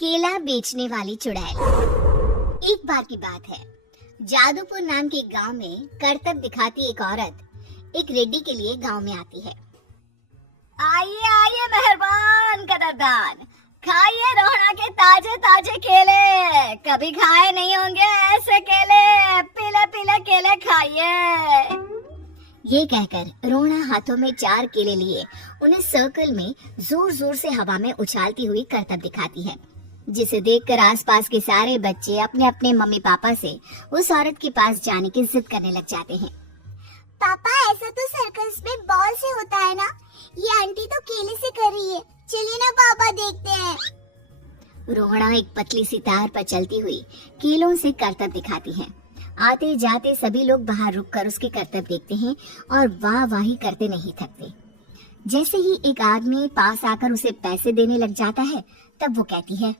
केला बेचने वाली चुड़ैल। एक बार की बात है, जादूपुर नाम के गांव में करतब दिखाती एक औरत एक रेड्डी के लिए गांव में आती है। आइए आइए मेहरबान कदरदान, खाइए रोहना के ताजे ताजे केले, कभी खाए नहीं होंगे ऐसे केले, पीले पीले केले खाइए। ये कहकर रोहना हाथों में 4 केले लिए उन्हें सर्कल में जोर जोर से हवा में उछालती हुई करतब दिखाती है, जिसे देखकर आसपास के सारे बच्चे अपने अपने मम्मी पापा से उस औरत के पास जाने की जिद करने लग जाते हैं। पापा ऐसा तो सर्कस में बॉल से होता है ना, ये आंटी तो केले से कर रही है, चलिए ना पापा देखते हैं। रोहना एक पतली सी तार पर चलती हुई कीलों से करतब दिखाती है। आते जाते सभी लोग बाहर रुककर उसके करतब देखते हैं और वाह वाही करते नहीं थकते। जैसे ही एक आदमी पास आकर उसे पैसे देने लग जाता है, तब वो कहती है,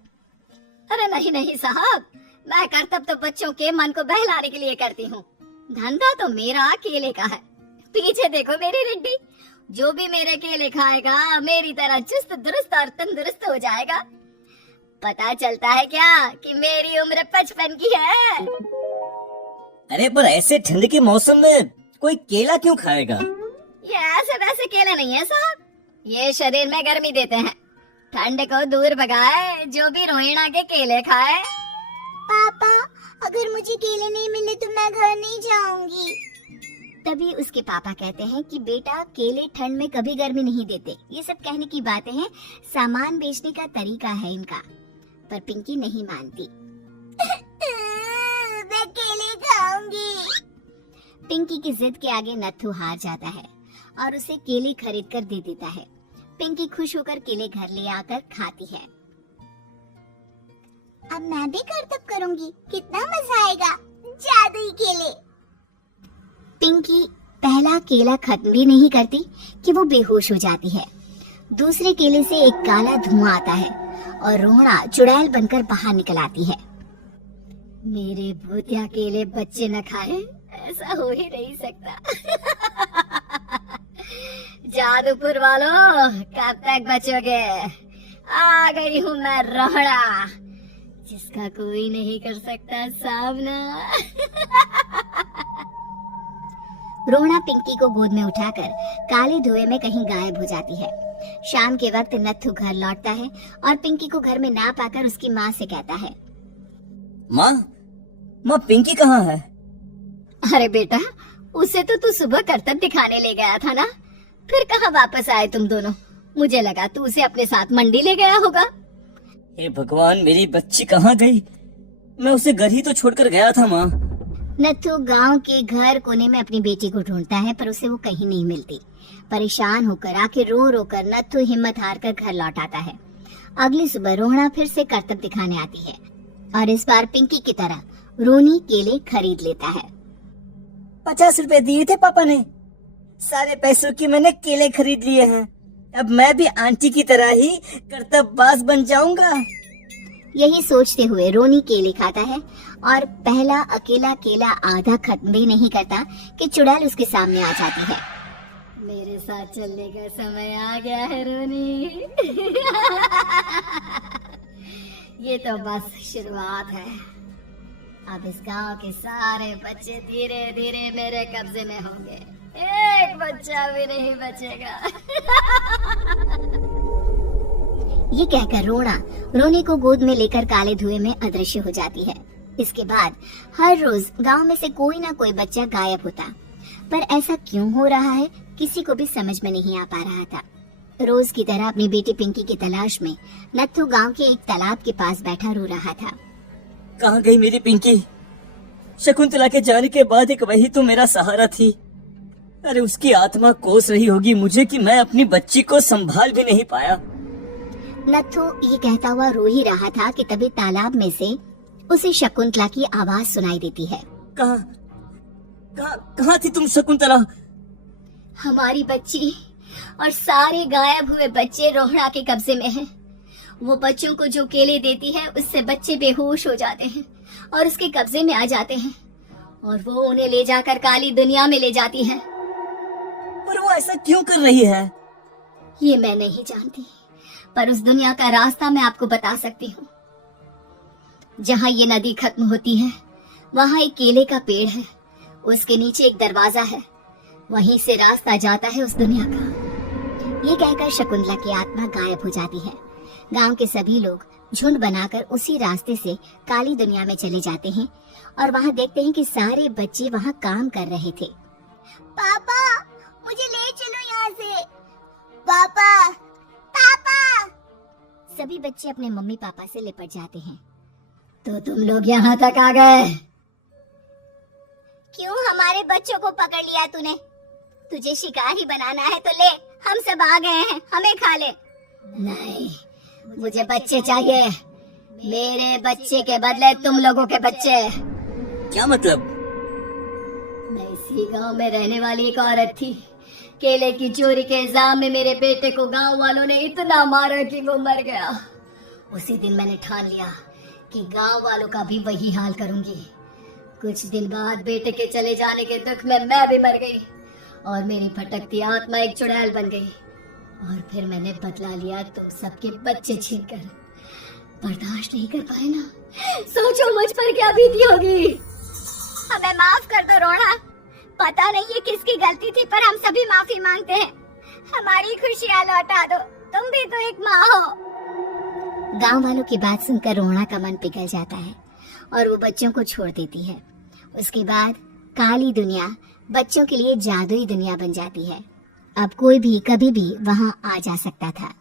अरे नहीं नहीं साहब, मैं करतब तो बच्चों के मन को बहलाने के लिए करती हूँ, धंधा तो मेरा केले का है। पीछे देखो मेरी रिड्डी, जो भी मेरे केले खाएगा मेरी तरह चुस्त दुरुस्त और तंदुरुस्त हो जाएगा। पता चलता है क्या कि मेरी उम्र 55 की है। अरे पर ऐसे ठंड के मौसम में कोई केला क्यों खाएगा? ये ऐसे वैसे केले नहीं है साहब, ये शरीर में गर्मी देते हैं, ठंड को दूर भगाए जो भी रोहिणा के केले खाए। पापा अगर मुझे केले नहीं मिले तो मैं घर नहीं जाऊंगी। तभी उसके पापा कहते हैं कि बेटा केले ठंड में कभी गर्मी नहीं देते, ये सब कहने की बातें हैं, सामान बेचने का तरीका है इनका। पर पिंकी नहीं मानती। मैं केले खाऊंगी। पिंकी की जिद के आगे नत्थू हार जाता है और उसे केले खरीद कर दे देता है। पिंकी खुश होकर केले घर ले आकर खाती है। अब मैं भी करतब करूंगी, कितना मजा आएगा, जादुई केले। पिंकी पहला केला खत्म भी नहीं करती कि वो बेहोश हो जाती है। दूसरे केले से एक काला धुआं आता है और रोहना चुड़ैल बनकर बाहर निकल आती है। मेरे भूतिया केले बच्चे न खाए, ऐसा हो ही नहीं सकता। जादूपुर वालों, कब तक बचोगे? आ गई हूँ मैं रोहना, जिसका कोई नहीं कर सकता सामना। रोहना पिंकी को गोद में उठाकर काले धुएं में कहीं गायब हो जाती है। शाम के वक्त नत्थू घर लौटता है और पिंकी को घर में ना पाकर उसकी माँ से कहता है, माँ पिंकी कहाँ है? अरे बेटा, उसे तो तू सुबह करतब दिखाने ले गया था ना, फिर कहाँ वापस आए तुम दोनों? मुझे लगा तू उसे अपने साथ मंडी ले गया होगा। हे भगवान, मेरी बच्ची कहाँ गई? मैं उसे घर ही तो छोड़कर गया था माँ। नत्थू गांव के घर कोने में अपनी बेटी को ढूंढता है, पर उसे वो कहीं नहीं मिलती। परेशान होकर आखिर रो रो कर नत्थू हिम्मत हार कर घर लौट आता है। अगली सुबह रोहना फिर से करतब दिखाने आती है और इस बार पिंकी की तरह रोनी केले खरीद लेता है। 50 रुपए दिए थे पापा ने, सारे पैसों की मैंने केले खरीद लिए हैं। अब मैं भी आंटी की तरह ही करतबबाज बन जाऊंगा। यही सोचते हुए रोनी केले खाता है और पहला अकेला केला आधा खत्म भी नहीं करता कि चुड़ैल उसके सामने आ जाती है। मेरे साथ चलने का समय आ गया है रोनी। ये तो बस शुरुआत है, अब इस गांव के सारे बच्चे धीरे धीरे मेरे कब्जे में होंगे, एक बच्चा भी नहीं बचेगा। ये कहकर रोनी को गोद में लेकर काले धुएं में अदृश्य हो जाती है। इसके बाद हर रोज गांव में से कोई ना कोई बच्चा गायब होता, पर ऐसा क्यों हो रहा है किसी को भी समझ में नहीं आ पा रहा था। रोज की तरह अपनी बेटी पिंकी की तलाश में नत्थू गांव के एक तालाब के पास बैठा रो रहा था। कहाँ गई मेरी पिंकी? शकुंतला के जाने के बाद एक वही तो मेरा सहारा थी। अरे उसकी आत्मा कोस रही होगी मुझे कि मैं अपनी बच्ची को संभाल भी नहीं पाया। नत्थू ये कहता हुआ रो ही रहा था कि तभी तालाब में से उसे शकुंतला की आवाज सुनाई देती है। कहाँ थी तुम शकुंतला? हमारी बच्ची और सारे गायब हुए बच्चे रोहना के कब्जे में हैं। वो बच्चों को जो केले देती है उससे बच्चे बेहोश हो जाते हैं और उसके कब्जे में आ जाते हैं और वो उन्हें ले जाकर काली दुनिया में ले जाती है। पर वो ऐसा क्यों कर रही है? ये मैं नहीं जानती, पर उस दुनिया का रास्ता मैं आपको बता सकती हूँ। जहाँ ये नदी खत्म होती है वहाँ एक केले का पेड़ है, उसके नीचे एक दरवाजा है, वहीं से रास्ता जाता है उस दुनिया का। ये कहकर शकुंतला की आत्मा गायब हो जाती है। गांव के सभी लोग झुंड बनाकर उसी रास्ते से काली दुनिया में चले जाते हैं और वहाँ देखते हैं कि सारे बच्चे वहाँ काम कर रहे थे। पापा मुझे ले चलो यहाँ से। पापा पापा। सभी बच्चे अपने मम्मी पापा से लिपट जाते हैं। तो तुम लोग यहाँ तक आ गए? क्यों हमारे बच्चों को पकड़ लिया तूने? तुझे शिकारी बनाना है तो ले, हम सब आ गए हैं, हमें खा ले। नहीं, मुझे बच्चे चाहिए, मेरे बच्चे के बदले तुम लोगों के बच्चे। क्या मतलब? मैं इसी गांव में रहने वाली एक औरत थी। केले की चोरी के इल्जाम में मेरे बेटे को गांव वालों ने इतना मारा कि वो मर गया। उसी दिन मैंने ठान लिया कि गांव वालों का भी वही हाल करूंगी। कुछ दिन बाद बेटे के चले जाने के दुख में मैं भी मर गई और मेरी भटकती आत्मा एक चुड़ैल बन गई। और फिर मैंने बदला लिया तुम सबके बच्चे छीनकर। बर्दाश्त नहीं कर पाए ना, सोचो मुझ पर क्या बीती होगी। हमें माफ कर दो रोना, पता नहीं ये किसकी गलती थी पर हम सभी माफी मांगते हैं। हमारी खुशियाँ लौटा दो, तुम भी तो एक माँ हो। गांव वालों की बात सुनकर रोना का मन पिघल जाता है और वो बच्चों को छोड़ देती है। उसके बाद काली दुनिया बच्चों के लिए जादुई दुनिया बन जाती है। अब कोई भी कभी भी वहां आ जा सकता था।